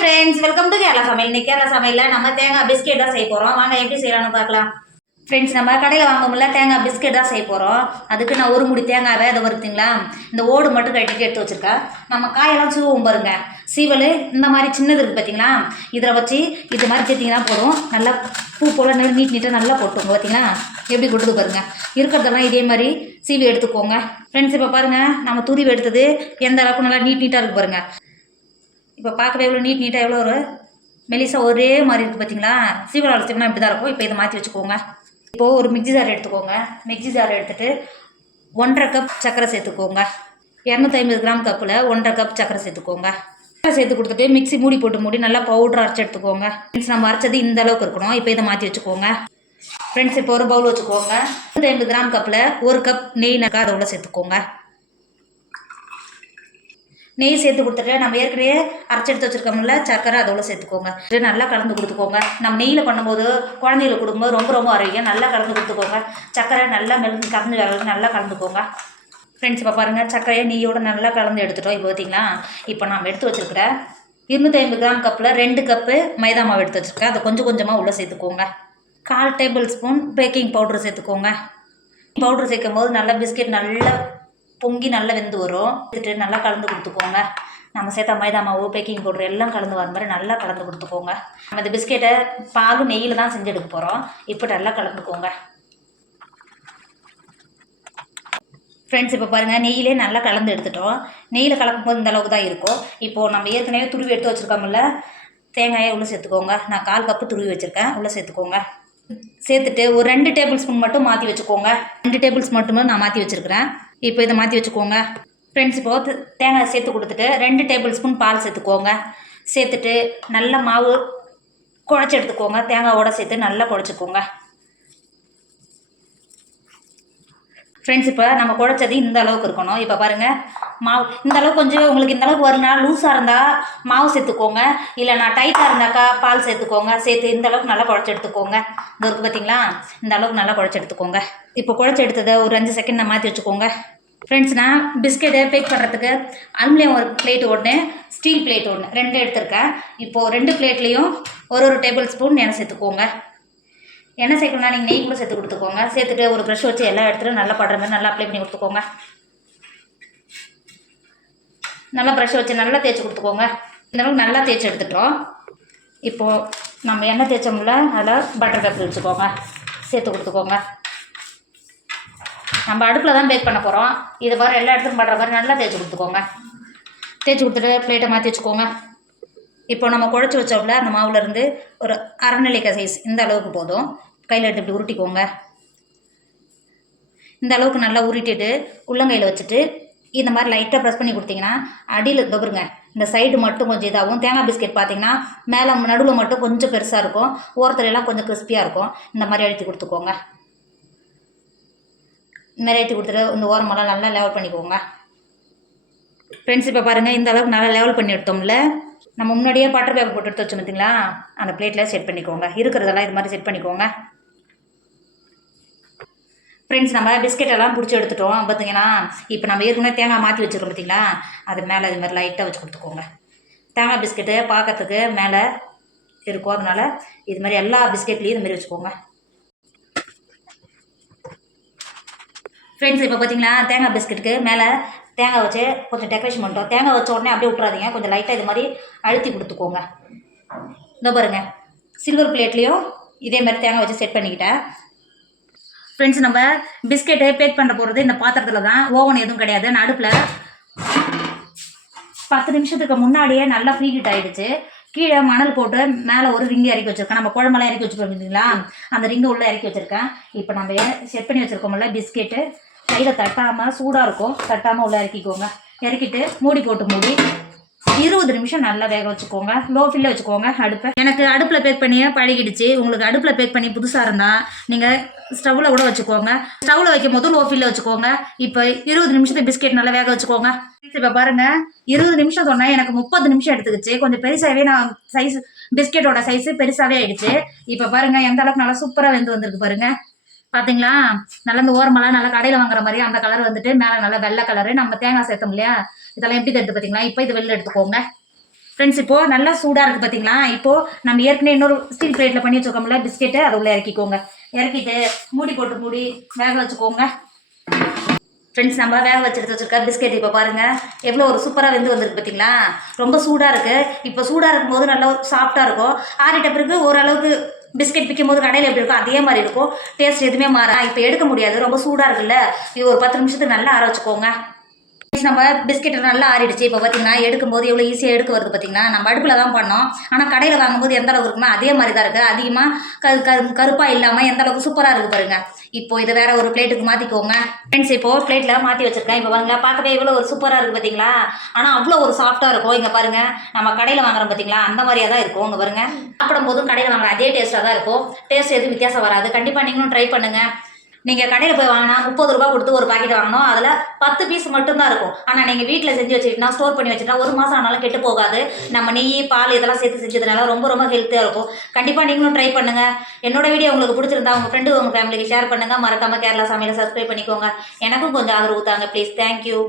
Friends, welcome to Kerala சமையல். இன்னைக்கு கேரளா சமையலில் நம்ம தேங்காய் பிஸ்கெட் தான் செய்ய போகிறோம். வாங்க எப்படி செய்யலாம்னு பார்க்கலாம். ஃப்ரெண்ட்ஸ், நம்ம கடையில் வாங்க முடியல தேங்காய் பிஸ்கெட் தான் செய்ய போகிறோம். அதுக்கு நான் ஒரு முடி தேங்காவை அதை வருத்துங்களா, இந்த ஓடு மட்டும் கட்டிட்டு எடுத்து வச்சுருக்கேன். நம்ம காயெல்லாம் சீவும் பாருங்க. சீவல் இந்த மாதிரி சின்னது இருக்குது பார்த்தீங்களா, இதில் வச்சு இது மாதிரி சேர்த்திங்கன்னா போதும். நல்லா பூ போல் நீட்டாக நல்லா போட்டுங்க. பார்த்தீங்களா எப்படி கொட்டுது பாருங்கள். இருக்கிறதெல்லாம் இதே மாதிரி சீவி எடுத்துக்கோங்க. ஃப்ரெண்ட்ஸ், இப்போ பாருங்கள் நம்ம துருவி எடுத்தது எந்த அளவுக்கு நல்லா நீட்டாக இருக்குது பாருங்கள். இப்போ பார்க்கவே எவ்வளோ நீட்டாக எவ்வளோ ஒரு மெலிசா ஒரே மாதிரி இருக்குது பார்த்தீங்களா. சீவல் அழைச்சோம்னா இப்படி தான் இருக்கும். இப்போ இதை மாற்றி வச்சுக்கோங்க. இப்போது ஒரு மிக்ஸி ஜார் எடுத்துக்கோங்க. மிக்ஸி ஜார் எடுத்துகிட்டு 1.5 கப் சர்க்கரை சேர்த்துக்கோங்க. 250 கிராம் கப்பில் 1.5 கப் சர்க்கரை சேர்த்துக்கோங்க. சர்க்கரை சேர்த்து கொடுத்துட்டு மிக்ஸி மூடி நல்லா பவுடர் அரைச்சி எடுத்துக்கோங்க. ஃப்ரெண்ட்ஸ், நம்ம அரைச்சது இந்த அளவுக்கு இருக்கணும். இப்போ இதை மாற்றி வச்சுக்கோங்க. ஃப்ரெண்ட்ஸ், இப்போ ஒரு பவுல் வச்சுக்கோங்க. 250 கிராம் கப்பில் 1 கப் நெய் நக்கா அதை உள்ள சேர்த்துக்கோங்க. நெய் சேர்த்து கொடுத்துட்டு நம்ம ஏற்கனவே அரைச்சி எடுத்து வச்சுருக்கோம்ல சர்க்கரை அதோட சேர்த்துக்கோங்க. நல்லா கலந்து கொடுத்துக்கோங்க. நம்ம நெய்யில் பண்ணும்போது குழந்தைகளுக்கு கொடுக்கும்போது ரொம்ப ஆரோக்கியம். நல்லா கலந்து கொடுத்துக்கோங்க. சர்க்கரை நல்லா கலந்து நல்லா கலந்துக்கோங்க. ஃப்ரெண்ட்ஸ், இப்போ பாருங்கள் சர்க்கரையை நெய்யோடு நல்லா கலந்து எடுத்துட்டோம். இப்போ பார்த்தீங்களா, இப்போ நம்ம எடுத்து வச்சுருக்கிற 250 கிராம் கப்பில் 2 கப்பு மைதா மாவு எடுத்து வச்சுருக்கேன். அதை கொஞ்சம் கொஞ்சமாக உள்ளே சேர்த்துக்கோங்க. 1/4 டேபிள் ஸ்பூன் பேக்கிங் பவுட்ரு சேர்த்துக்கோங்க. பவுட்ரு சேர்க்கும் போது நல்லா பிஸ்கெட் நல்லா பொங்கி நல்லா வெந்து வரும். எடுத்துட்டு நல்லா கலந்து கொடுத்துக்கோங்க. நம்ம சேர்த்த மைதா மாவு பேக்கிங் பவுடர் எல்லாம் கலந்து வர மாதிரி நல்லா கலந்து கொடுத்துக்கோங்க. நம்ம இந்த பிஸ்கெட்டை பாலும் நெய்யில் தான் செஞ்சு எடுக்க போகிறோம். இப்போ நல்லா கலந்துக்கோங்க. ஃப்ரெண்ட்ஸ், இப்போ பாருங்கள் நெய்யிலே நல்லா கலந்து எடுத்துட்டோம். நெய்யில் கலக்கும் போது இந்த அளவுக்கு தான் இருக்கும். இப்போது நம்ம ஏற்கனவே துருவி எடுத்து வச்சுருக்கோம்ல தேங்காயை உள்ளே சேர்த்துக்கோங்க. நான் 1/4 கப்பு துருவி வச்சுருக்கேன். உள்ளே சேர்த்துக்கோங்க. சேர்த்துட்டு ஒரு 2 டேபிள் ஸ்பூன் மட்டும் மாற்றி வச்சுக்கோங்க. 2 டேபிள் ஸ்பூன் மட்டும் நான் மாற்றி வச்சுருக்கிறேன். இப்போ இதை மாற்றி வச்சுக்கோங்க. ஃப்ரெண்ட்ஸ், இப்போ தேங்காய் சேர்த்து கொடுத்துட்டு 2 டேபிள் ஸ்பூன் பால் சேர்த்துக்கோங்க. சேர்த்துட்டு நல்லா மாவு குழச்சி எடுத்துக்கோங்க. தேங்காயோட சேர்த்து நல்லா குழச்சிக்கோங்க. ஃப்ரெண்ட்ஸ், இப்போ நம்ம குழச்சது இந்த அளவுக்கு இருக்கணும். இப்போ பாருங்கள் மாவு இந்த அளவுக்கு கொஞ்சம் உங்களுக்கு இந்த அளவுக்கு வரும்னா லூஸாக இருந்தால் மாவு சேர்த்துக்கோங்க. இல்லை நான் டைட்டாக இருந்தாக்கா பால் சேர்த்துக்கோங்க. சேர்த்து இந்த அளவுக்கு நல்லா குழச்சி எடுத்துக்கோங்க. இந்த இருக்குது பார்த்தீங்களா, இந்த அளவுக்கு நல்லா குழச்சி எடுத்துக்கோங்க. இப்போ குழச்சி எடுத்ததை ஒரு 5 செகண்ட் நான் மாற்றி வச்சுக்கோங்க. ஃப்ரெண்ட்ஸ், நான் பிஸ்கெட்டை பேக் பண்ணுறதுக்கு அலுமினியம் ஒரு பிளேட் ஒன்று, ஸ்டீல் பிளேட் ஒன்று 2 எடுத்திருக்கேன். இப்போது 2 பிளேட்லேயும் ஒரு டேபிள் ஸ்பூன் எண்ணெய் சேர்த்துக்கோங்க. எண்ணெய் சேர்க்கணும்னா நீங்கள் நெய் கூட சேர்த்து கொடுத்துக்கோங்க. சேர்த்துட்டு ஒரு ப்ரஷ் வச்சு எல்லா இடத்துலையும் நல்லா படுற மாதிரி நல்லா அப்ளை பண்ணி கொடுத்துக்கோங்க. நல்லா ப்ரஷ் வச்சு நல்லா தேய்ச்சி கொடுத்துக்கோங்க. இந்த அளவுக்கு நல்லா தேய்ச்சி எடுத்துட்டோம். இப்போது நம்ம எண்ணெய் தேய்ச்சோம்ல அதில் பட்டர் பேப்பர் வச்சுக்கோங்க. சேர்த்து கொடுத்துக்கோங்க. நம்ம அடுப்பில் தான் பேக் பண்ண போகிறோம். இது மாதிரி எல்லா இடத்துலையும் படுற மாதிரி நல்லா தேய்ச்சி கொடுத்துக்கோங்க. தேய்ச்சி கொடுத்துட்டு பிளேட்டை மாற்றி வச்சுக்கோங்க. இப்போ நம்ம குழச்சி வச்சோம்ல அந்த மாவுலேருந்து ஒரு 1/2 நெல்லிக்காய் சைஸ் இந்த அளவுக்கு போதும். கையில் எடுத்து இப்படி உருட்டிக்கோங்க. இந்த அளவுக்கு நல்லா உருட்டிட்டு உள்ளங்கையில் வச்சுட்டு இந்த மாதிரி லைட்டாக ப்ரெஸ் பண்ணி கொடுத்தீங்கன்னா அடியில் தொபருங்க இந்த சைடு மட்டும் கொஞ்சம் இதாகும். தேங்காய் பிஸ்கெட் பார்த்தீங்கன்னா மேலே நடுவில் மட்டும் கொஞ்சம் பெருசாக இருக்கும். ஓரத்துலலாம் கொஞ்சம் கிறிஸ்பியாக இருக்கும். இந்த மாதிரி அழுத்தி கொடுத்துக்கோங்க. இந்த மாதிரி அழுத்தி கொடுத்துட்டு இந்த ஓரமெல்லாம் நல்லா லெவல் பண்ணிக்கோங்க. ஃப்ரெண்ட்ஸ், இப்போ பாருங்கள் இந்த அளவுக்கு நல்லா லெவல் பண்ணி எடுத்தோம்ல. நம்ம முன்னாடியே பட்டர் பேப்பர் போட்டு எடுத்து வச்சோம் பார்த்தீங்களா, அந்த பிளேட்டில் செட் பண்ணிக்கோங்க. இருக்கிறதெல்லாம் இது மாதிரி செட் பண்ணிக்கோங்க. ஃப்ரெண்ட்ஸ், நம்ம பிஸ்கெட்டெல்லாம் பிடிச்சி எடுத்துட்டோம் பார்த்தீங்கன்னா. இப்போ நம்ம ஏற்கனவே தேங்காய் மாற்றி வச்சுருக்கோம் பார்த்தீங்களா, அது மேலே இது மாதிரி லைட்டாக வச்சு கொடுத்துக்கோங்க. தேங்காய் பிஸ்கெட்டு பார்க்கறதுக்கு மேலே இருக்கும். அதனால் இது மாதிரி எல்லா பிஸ்கெட்லேயும் இது மாதிரி வச்சுக்கோங்க. ஃப்ரெண்ட்ஸ், இப்போ பார்த்தீங்களா தேங்காய் பிஸ்கெட்டுக்கு மேலே தேங்காய் வச்சு கொஞ்சம் டெக்கரேஷன் பண்ணிட்டோம். தேங்காய் வச்ச உடனே அப்படியே விட்றாதீங்க. கொஞ்சம் லைட்டாக இது மாதிரி அழுத்தி கொடுத்துக்கோங்க. இந்த பாருங்கள் சில்வர் பிளேட்லேயும் இதே மாதிரி தேங்காய் வச்சு செட் பண்ணிக்கிட்டேன். ஃப்ரெண்ட்ஸ், நம்ம பிஸ்கெட்டு பேக் பண்ண போகிறது இந்த பாத்திரத்தில் தான். ஓவன் எதுவும் கிடையாது. நான் அடுப்பில் 10 நிமிஷத்துக்கு முன்னாடியே நல்லா ஃப்ரீ ஹீட் ஆகிடுச்சு. கீழே மணல் போட்டு மேலே ஒரு ரிங்கு இறக்கி வச்சுருக்கேன். நம்ம குழம்பெல்லாம் இறக்கி வச்சுருக்கோம் இல்லைங்களா, அந்த ரிங்கு உள்ளே இறக்கி வச்சுருக்கேன். இப்போ நம்ம செட் பண்ணி வச்சுருக்கோம்ல பிஸ்கெட்டு கையில் தட்டாமல் சூடாக இருக்கும். தட்டாமல் உள்ளே இறக்கிக்கோங்க. இறக்கிட்டு மூடி போட்டு மூடி 20 நிமிஷம் நல்லா வேக வச்சுக்கோங்க. லோ ஃபில்ல வச்சுக்கோங்க அடுப்பை. எனக்கு அடுப்பில் பேக் பண்ணியே பழகிடுச்சு. உங்களுக்கு அடுப்பில் பேக் பண்ணி புதுசாக இருந்தால் நீங்கள் ஸ்டவ்வில் கூட வச்சுக்கோங்க. ஸ்டவ்வில் வைக்கும் போது லோ ஃபில்ல வச்சுக்கோங்க. இப்போ 20 நிமிஷத்துக்கு பிஸ்கெட் நல்லா வேக வச்சுக்கோங்க. இப்போ பாருங்கள் 20 நிமிஷம் சொன்னால் எனக்கு 30 நிமிஷம் எடுத்துக்கிச்சு. கொஞ்சம் பெருசாகவே நான் சைஸ் பிஸ்கெட்டோட சைஸு பெருசாகவே ஆகிடுச்சு. இப்போ பாருங்கள் எந்த அளவுக்கு நல்லா சூப்பராக வெந்து வந்திருக்கு பாருங்கள். பார்த்தீங்களா, நல்லா இந்த ஓரமெல்லாம் நல்லா கடையில் வாங்குற மாதிரி அந்த கலர் வந்துட்டு மேலே நல்லா வெள்ளை கலரு. நம்ம தேங்காய் சேர்த்தோம் இல்லையா, இதெல்லாம் எப்படி தடுத்து பார்த்தீங்களா. இப்போ இது வெளில எடுத்துக்கோங்க. ஃப்ரெண்ட்ஸ் இப்போது நல்லா சூடாக இருக்குது பார்த்தீங்களா? இப்போது நம்ம ஏற்கனவே இன்னொரு ஸ்டீல் பிளேட்டில் பண்ணி வச்சுருக்கோம்ல பிஸ்கெட்டு, அதை உள்ள இறக்கிக்கோங்க. இறக்கிட்டு மூடி போட்டு மூடி வேக வச்சுக்கோங்க. ஃப்ரெண்ட்ஸ் நம்ம வேக வச்சுருக்க பிஸ்கெட் இப்போ பாருங்கள் எவ்வளோ ஒரு சூப்பராக வெந்து வந்திருக்கு பார்த்தீங்களா? ரொம்ப சூடாக இருக்குது. இப்போ சூடாக இருக்கும்போது நல்லா சாஃப்டாக இருக்கும். ஆறிட்ட பிறகு ஓரளவுக்கு பிஸ்கெட் விற்கும் போது கடையில் எப்படி இருக்கும் அதே மாதிரி இருக்கும். டேஸ்ட் எதுவுமே மாறா. இப்போ எடுக்க முடியாது, ரொம்ப சூடாக இருக்குல்ல. இது ஒரு 10 நிமிஷத்துக்கு நல்லா ஆற வச்சுக்கோங்க. நம்ம பிஸ்கெட் நல்லா ஆறிடுச்சு. இப்போ பார்த்தீங்கன்னா எடுக்கும்போது எவ்வளோ ஈஸியாக எடுக்க வருது பார்த்தீங்கன்னா. நம்ம அடுப்பில் தான் பண்ணோம், ஆனால் கடையில் வாங்கும்போது எந்த அளவுக்கு இருக்குன்னா அதே மாதிரி தான் இருக்குது. அதிகமாக கருப்பாக இல்லாமல் எந்த அளவுக்கு சூப்பராக இருக்குது பாருங்கள். இப்போ இதை வேற ஒரு பிளேட்டுக்கு மாற்றிக்கோங்க. ஃப்ரெண்ட்ஸ் இப்போது பிளேட்டில் மாற்றி வச்சுருக்கேன். இப்போ வாங்க பார்க்கவே எவ்வளோ ஒரு சூப்பராக இருக்குது பார்த்தீங்களா? ஆனால் அவ்வளோ ஒரு சாஃப்டாக இருக்கும். இங்கே பாருங்கள் நம்ம கடையில் வாங்குறோம் பார்த்தீங்களா, அந்த மாதிரியாக தான் இருக்கும். இங்கே பாருங்கள் சாப்பிடும் போதும் கடையில் வாங்குற அதே டேஸ்ட்டாக தான் இருக்கும். டேஸ்ட் எதுவும் வித்தியாசம் வராது. கண்டிப்பாக நீங்களும் ட்ரை பண்ணுங்கள். நீங்கள் கடையில் போய் வாங்கினா 30 ரூபா கொடுத்து ஒரு பாக்கெட் வாங்கணும், அதில் 10 பீஸ் மட்டும்தான் இருக்கும். ஆனால் நீங்கள் வீட்டில் செஞ்சு வச்சுக்கிட்டா ஸ்டோர் பண்ணி வச்சுட்டா 1 மாதம் ஆனாலும் கெட்டு போகாது. நம்ம நெய் பால் இதெல்லாம் சேர்த்து செஞ்சதுனால ரொம்ப ரொம்ப ஹெல்த்தியாக இருக்கும். கண்டிப்பாக நீங்களும் ட்ரை பண்ணுங்கள். என்னோட வீடியோ உங்களுக்கு பிடிச்சிருந்தா உங்கள் ஃப்ரெண்டு உங்கள் ஃபேமிலிக்கு ஷேர் பண்ணுங்கள். மறக்காமல் கேரளா சமையலை சப்ஸ்கிரைப் பண்ணிக்கோங்க. எனக்கும் கொஞ்சம் ஆதரவு தாங்க ப்ளீஸ். தேங்க்யூ.